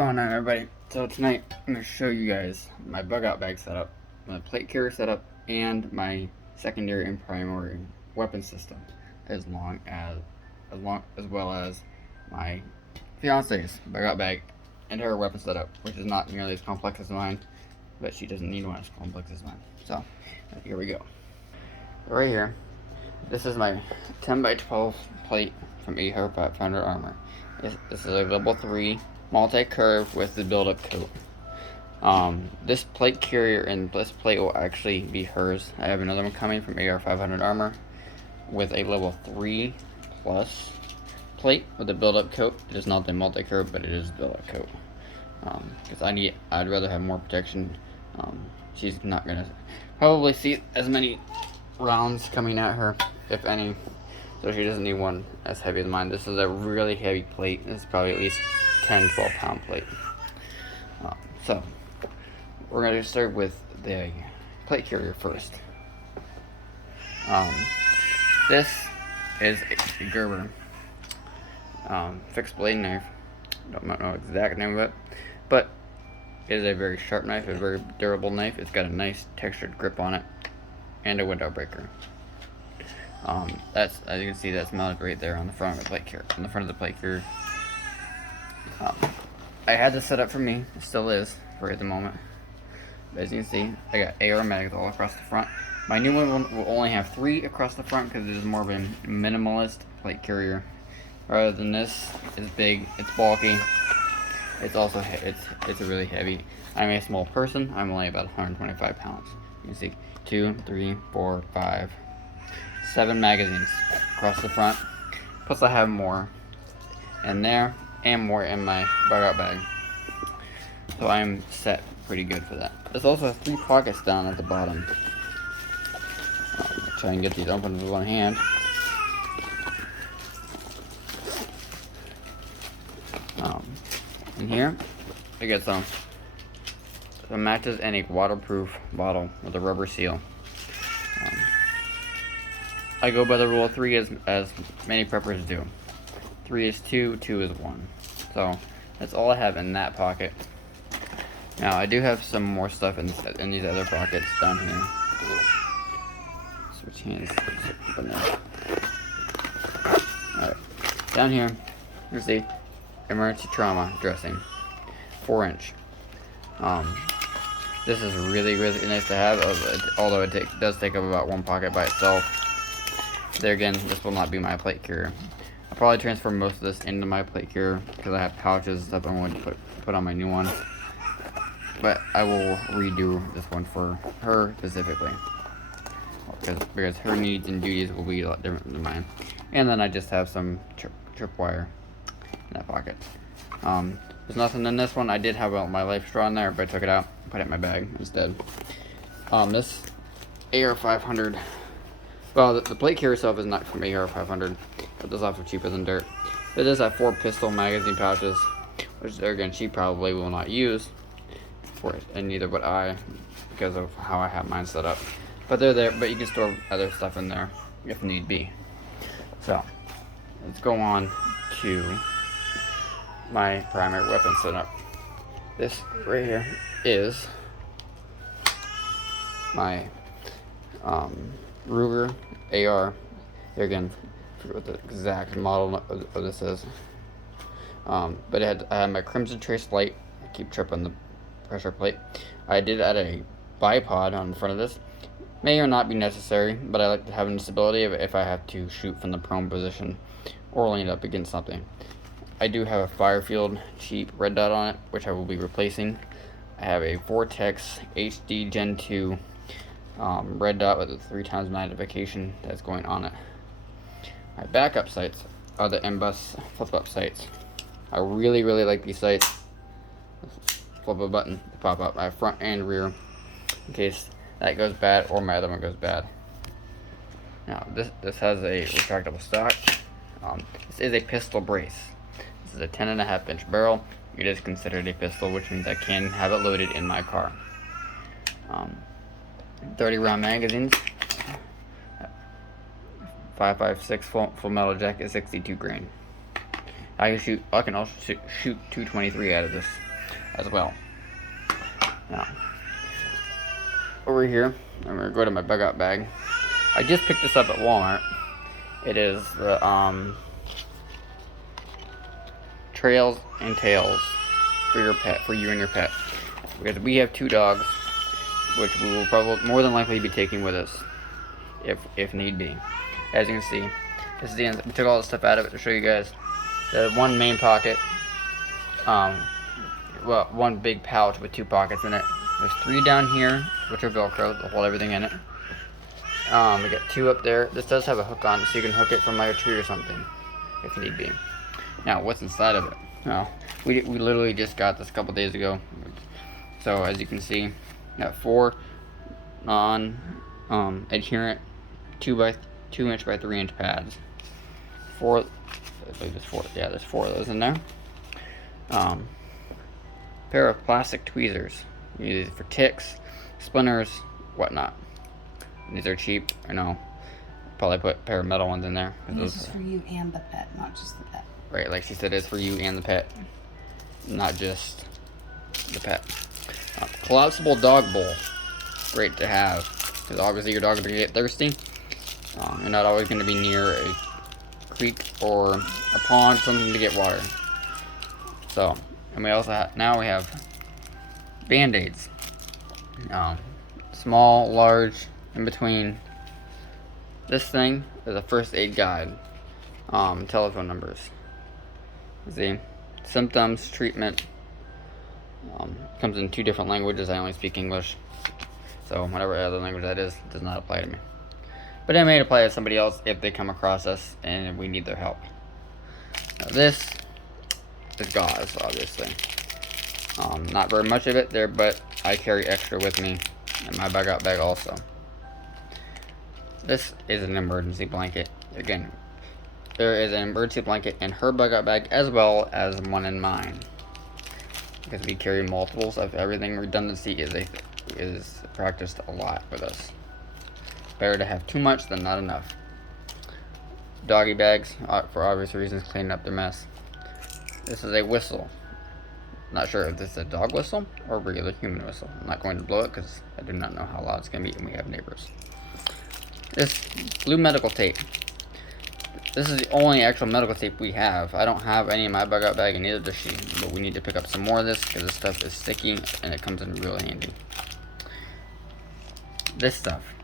going on, everybody? So tonight I'm going to show you guys my Bugout Bag setup, my plate carrier setup, and my secondary and primary weapon system, as well as my fiance's Bugout Bag and her weapon setup, which is not nearly as complex as mine, but she doesn't need one as complex as mine. So here we go. Right here, this is my 10 by 12 plate from 500 armor. This is a level 3 multi-curve with the build-up coat. This plate carrier and this plate will actually be hers. I have another one coming from 500 armor with a level 3 plus plate with a build-up coat. It is not the multi-curve, but it is build-up coat. Because I'd rather have more protection. She's not gonna probably see as many rounds coming at her, if any, so she doesn't need one as heavy as mine. This is a really heavy plate. This is probably at least 10-12 pound plate. So we're going to start with the plate carrier first. This is a Gerber fixed blade knife. Don't know the exact name of it, but it is a very sharp knife, a very durable knife. It's got a nice textured grip on it and a window breaker. As you can see, that's mounted right there on the front of the plate carrier. On the front of the plate carrier. I had this set up for me. It still is for at the moment. But as you can see, I got AR mags all across the front. My new one will only have 3 across the front because it is more of a minimalist plate carrier. Rather than this, it's big, it's bulky. It's also it's really heavy. I'm a small person. I'm only about 125 pounds. You can see 2, 3, 4, 5, 7 magazines across the front. Plus I have more in there and more in my Bugout bag. So I'm set pretty good for that. There's also 3 pockets down at the bottom. I'll try and get these open with one hand. In here, I get some matches and a waterproof bottle with a rubber seal. I go by the rule of 3 as many preppers do. 3 is 2, 2 is 1. So that's all I have in that pocket. Now I do have some more stuff in these other pockets down here. Switch hands. Alright. Down here, you see emergency trauma dressing. 4-inch. This is really nice to have, although it does take up about 1 pocket by itself. There again, this will not be my plate carrier. I'll probably transfer most of this into my plate carrier because I have pouches and stuff I'm going to put on my new one. But I will redo this one for her specifically because her needs and duties will be a lot different than mine. And then I just have some trip wire in that pocket. There's nothing in this one. I did have my life straw in there, but I took it out and put it in my bag instead. This AR-500. Well, the plate carrier itself is not from AR-500, but this is also cheaper than dirt. It does have 4 pistol magazine pouches, which again she probably will not use for it, and neither would I, because of how I have mine set up. But they're there, but you can store other stuff in there if need be. So let's go on to my primary weapon setup. This right here is my Ruger AR. Here again, I forget what the exact model of this is. But I had my Crimson Trace light. I keep tripping the pressure plate. I did add a bipod on the front of this. May or not be necessary, but I like to have an stability if I have to shoot from the prone position or lean up against something. I do have a Firefield cheap red dot on it, which I will be replacing. I have a Vortex HD Gen 2 red dot with a 3x magnification that's going on it. My backup sights are the M-Bus flip-up sights. I really like these sights. Flip a button to pop up my front and rear in case that goes bad or my other one goes bad. Now this has a retractable stock. This is a pistol brace. This is a 10.5-inch barrel. It is considered a pistol, which means I can have it loaded in my car. 30 round magazines. 5.56 full metal jacket, 62 grain. I can also shoot 223 out of this. as well. Now, over here, I'm gonna go to my Bugout Bag. I just picked this up at Walmart. It is the Trails and Tails for your pet, for you and your pet, because we have 2 dogs, which we will probably more than likely be taking with us if need be. As you can see, this is the end. We took all the stuff out of it to show you guys. The one main pocket, well, one big pouch with 2 pockets in it. There's 3 down here, which are Velcro, to hold everything in it. We got 2 up there. This does have a hook on it, so you can hook it from like a tree or something, if need be. Now, what's inside of it? Well, we literally just got this a couple days ago. So as you can see, we got 4 non-adherent 2-inch by 3-inch pads. 4, I believe there's 4. Yeah, there's 4 of those in there. Pair of plastic tweezers. You use these for ticks, splinters, whatnot. These are cheap. I know. Probably put a pair of metal ones in there. This is for you and the pet, not just the pet. Right, like she said, it's for you and the pet, not just the pet. Collapsible dog bowl. Great to have, because obviously your dog is going to get thirsty. You're not always going to be near a creek or a pond, something to get water. So, and we also have, now we have Band-Aids. Small, large, in between. This thing is a first aid guide. Telephone numbers. See? Symptoms, treatment. Comes in 2 different languages. I only speak English. So whatever other language that is, does not apply to me. But it may apply to somebody else if they come across us and we need their help. Now this is gauze, obviously. Not very much of it there, but I carry extra with me in my Bugout Bag also. This is an emergency blanket. Again, there is an emergency blanket in her Bugout Bag as well as one in mine, because we carry multiples of everything. Redundancy is practiced a lot with us. Better to have too much than not enough. Doggy bags, for obvious reasons, cleaning up their mess. This is a whistle. Not sure if this is a dog whistle or a regular human whistle. I'm not going to blow it because I do not know how loud it's going to be, and we have neighbors. This blue medical tape. This is the only actual medical tape we have. I don't have any in my Bugout Bag, and neither does she. But we need to pick up some more of this because this stuff is sticky and it comes in really handy. This stuff.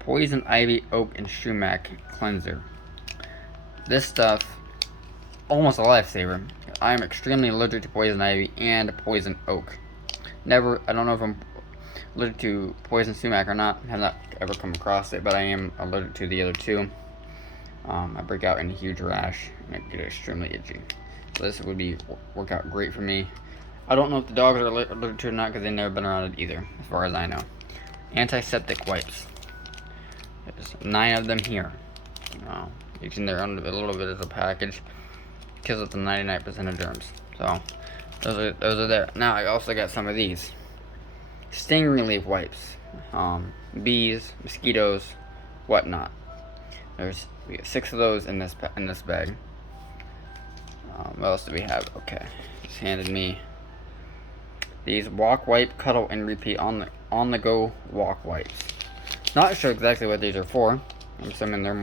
Poison Ivy, Oak, and Sumac Cleanser. This stuff, almost a lifesaver. I am extremely allergic to poison ivy and poison oak. I don't know if I'm allergic to poison sumac or not. I have not ever come across it, but I am allergic to the other 2. I break out in a huge rash and I get extremely itchy. So this would work out great for me. I don't know if the dogs are allergic to it or not because they've never been around it either, as far as I know. Antiseptic wipes. There's 9 of them here. Each in there under a little bit of a package. Kills up to 99% of germs. So those are there. Now I also got some of these sting relief wipes. Bees, mosquitoes, whatnot. We got 6 of those in this bag. What else do we have? Okay, just handed me these walk wipe, cuddle, and repeat on the go walk wipes. Not sure exactly what these are for. I'm assuming they're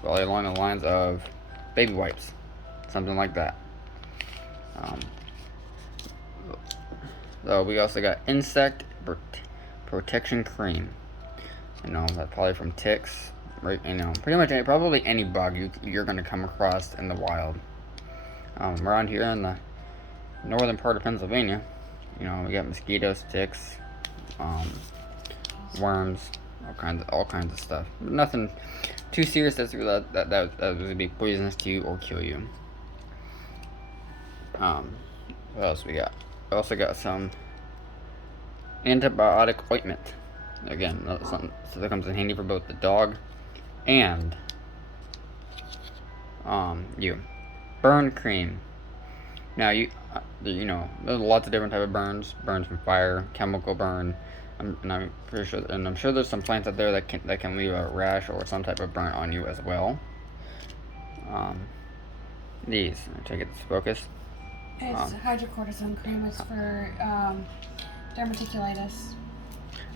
probably along the lines of baby wipes, something like that. So we also got insect protection cream. That's probably from ticks, right? Pretty much probably any bug you're gonna come across in the wild. Around here in the northern part of Pennsylvania, we got mosquitoes, ticks, worms, all kinds of stuff. But nothing too serious that would be poisonous to you or kill you. What else we got? We also got some antibiotic ointment. Again, something that comes in handy for both the dog and you. Burn cream. Now there's lots of different type of burns. Burns from fire, chemical burn. I'm pretty sure, and I'm sure there's some plants out there that can leave a rash or some type of burn on you as well. These, I take it to focus. It's hydrocortisone cream. It's for dermatitis.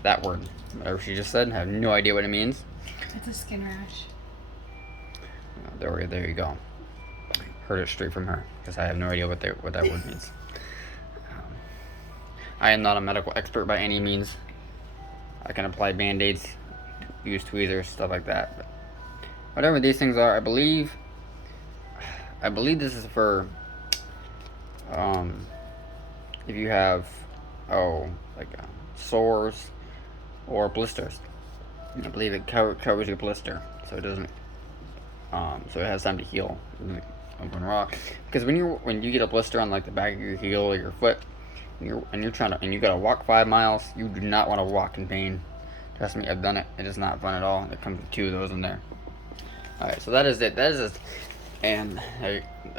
That word, whatever she just said, I have no idea what it means. It's a skin rash. There you go. Heard it straight from her, because I have no idea what that word means. I am not a medical expert by any means. I can apply band-aids, use tweezers, stuff like that. But whatever these things are, I believe this is for if you have sores or blisters. I believe it covers your blister, so it doesn't so it has time to heal. Open raw, because when you get a blister on like the back of your heel or your foot, and you gotta walk 5 miles, you do not want to walk in pain. Trust me, I've done it. It is not fun at all. It comes with 2 of those in there. All right, so that is it. That is it. And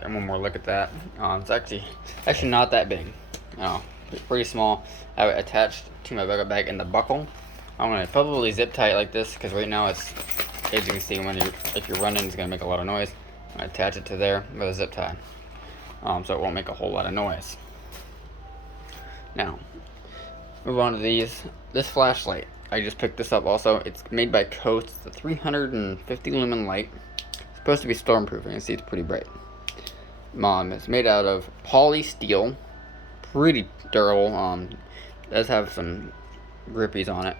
one more look at that. It's actually not that big. Pretty small. I have it attached to my Bugout bag in the buckle. I'm gonna probably zip tie it like this, because right now it's, as you can see, if you're running, it's gonna make a lot of noise. I'm gonna attach it to there with a zip tie, so it won't make a whole lot of noise. Now, move on to this flashlight. I just picked this up also. It's made by Coast. It's a 350 lumen light. It's supposed to be stormproof. You can see it's pretty bright. It's made out of poly steel. Pretty durable. Does have some grippies on it.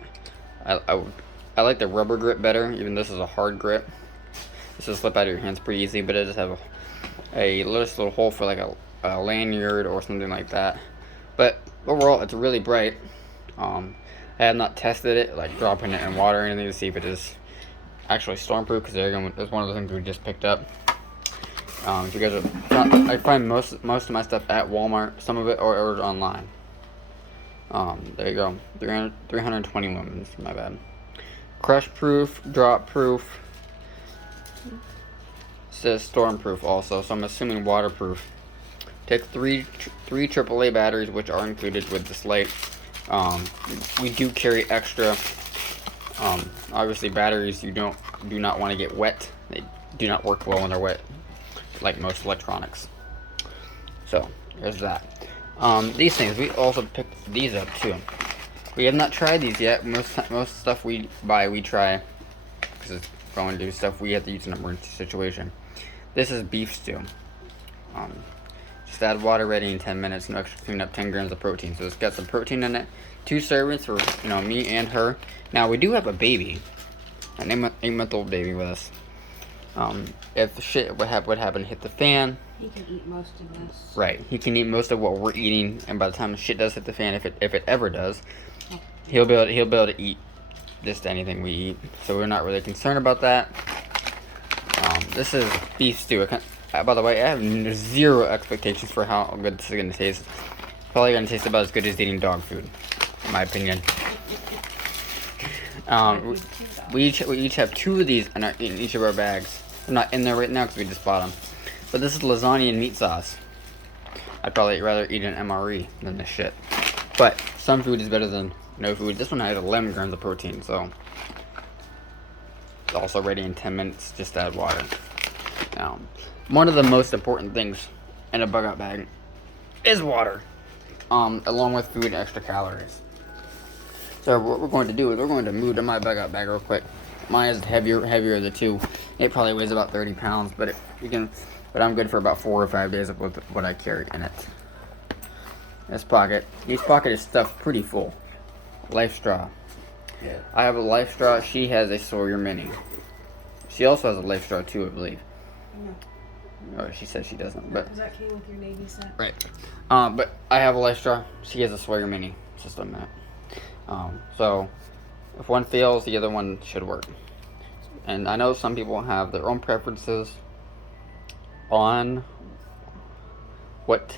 I like the rubber grip better. Even this is a hard grip. This will slip out of your hands pretty easy, but it does have a little hole for like a lanyard or something like that. But overall, it's really bright. I have not tested it, like dropping it in water or anything, to see if it is actually stormproof, because it's one of the things we just picked up. If you guys I find most of my stuff at Walmart, some of it or ordered online. There you go, 320 lumens, my bad. Crush proof, drop proof. Says stormproof also, so I'm assuming waterproof. Take three AAA batteries, which are included with this light. We do carry extra. Obviously, batteries do not want to get wet. They do not work well when they're wet, like most electronics. So there's that. These things, we also picked these up too. We have not tried these yet. Most stuff we buy, we try, because it's going to do stuff we have to use in an emergency situation. This is beef stew. Just add water, ready in 10 minutes. No extra cleanup. 10 grams of protein. So it's got some protein in it. 2 servings for me and her. Now we do have a baby, an 8-month-old baby with us. If shit would happen to hit the fan, he can eat most of this. Right, he can eat most of what we're eating, and by the time the shit does hit the fan, if it ever does, he'll be able to eat just anything we eat. So we're not really concerned about that. This is beef stew. By the way, I have 0 expectations for how good this is going to taste. Probably going to taste about as good as eating dog food, in my opinion. We each have 2 of these in each of our bags. They're not in there right now because we just bought them. But this is lasagna and meat sauce. I'd probably rather eat an MRE than this shit. But some food is better than no food. This one has 11 grams of protein, so it's also ready in 10 minutes. Just add water. Now, one of the most important things in a Bugout bag is water, along with food and extra calories. So what we're going to do is we're going to move to my Bugout bag real quick. Mine is heavier of the 2. It probably weighs about 30 pounds, but I'm good for about 4 or 5 days of what I carry in it. Each pocket is stuffed pretty full. Life straw. Yeah. I have a Life straw. She has a Sawyer Mini. She also has a Life straw too, I believe. No. Or she says she doesn't, but because that came with your Navy set. Right. But I have a Life straw. She has a Sawyer Mini system in it. So if one fails, the other one should work. And I know some people have their own preferences on what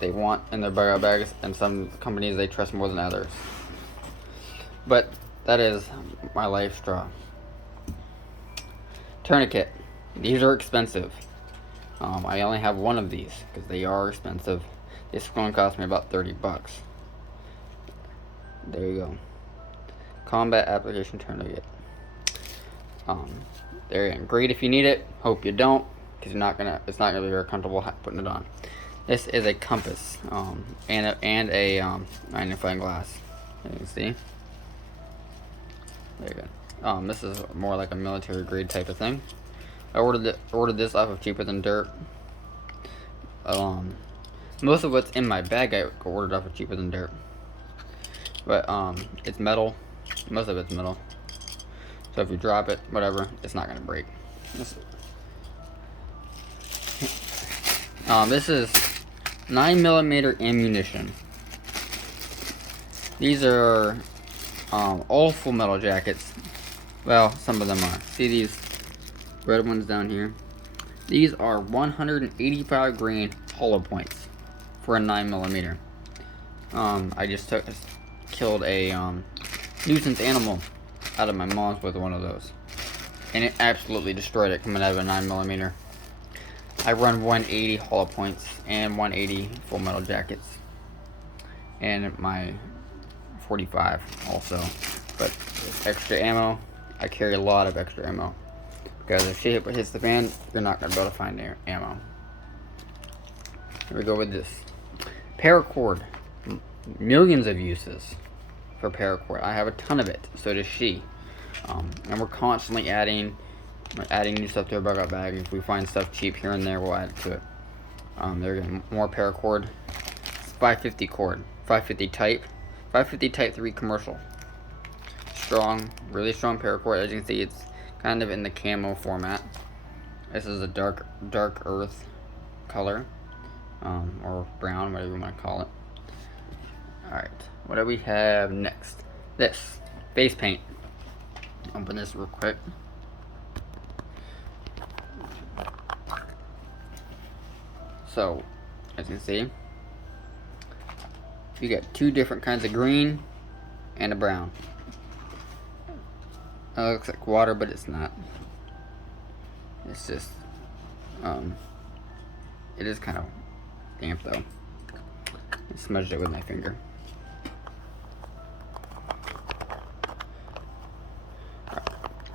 they want in their Bugout bags, and some companies they trust more than others. But that is my Life straw. Tourniquet. These are expensive. I only have 1 of these because they are expensive. This one cost me about 30 bucks. There you go. Combat application tourniquet. There you go. Great if you need it. Hope you don't, because it's not gonna be very comfortable putting it on. This is a compass, and a magnifying glass. As you can see. There you go. This is more like a military grade type of thing. I ordered this off of Cheaper Than Dirt. Most of what's in my bag I ordered off of Cheaper Than Dirt. But it's metal. Most of it's metal. So if you drop it, whatever, it's not gonna break. This is 9mm ammunition. These are all full metal jackets. Well, some of them are. See these red ones down here? These are 185 grain hollow points for a 9mm. I just killed a nuisance animal out of my mom's with one of those, and it absolutely destroyed it coming out of a 9mm. I run 180 hollow points and 180 full metal jackets, and my 45 also. But extra ammo, I carry a lot of extra ammo, because if shit hits the fan, you're not gonna be able to find ammo. Here we go with this paracord. Millions of uses for paracord. I have a ton of it. So does she. And we're constantly adding new stuff to our Bugout Bag. If we find stuff cheap here and there, we'll add it to it. They're getting more paracord. It's 550 cord, 550 type, 550 type 3 commercial. Strong, really strong paracord. As you can see, it's kind of in the camo format. This is a dark earth color, or brown, whatever you want to call it. Alright, what do we have next? This face paint. Open this real quick. So, as you can see, you get two different kinds of green and a brown. It looks like water, but it's not. It's just, it is kind of damp though. I smudged it with my finger.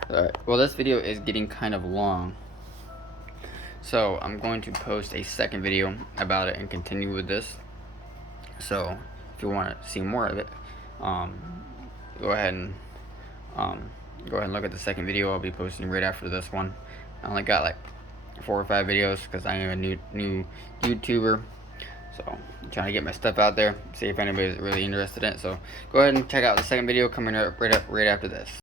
Alright, well this video is getting kind of long, so I'm going to post a second video about it and continue with this. So if you want to see more of it, go ahead and look at the second video. I'll be posting right after this one. I only got like 4 or 5 videos because I am a new YouTuber. So I'm trying to get my stuff out there, see if anybody's really interested in it. So go ahead and check out the second video coming right after this.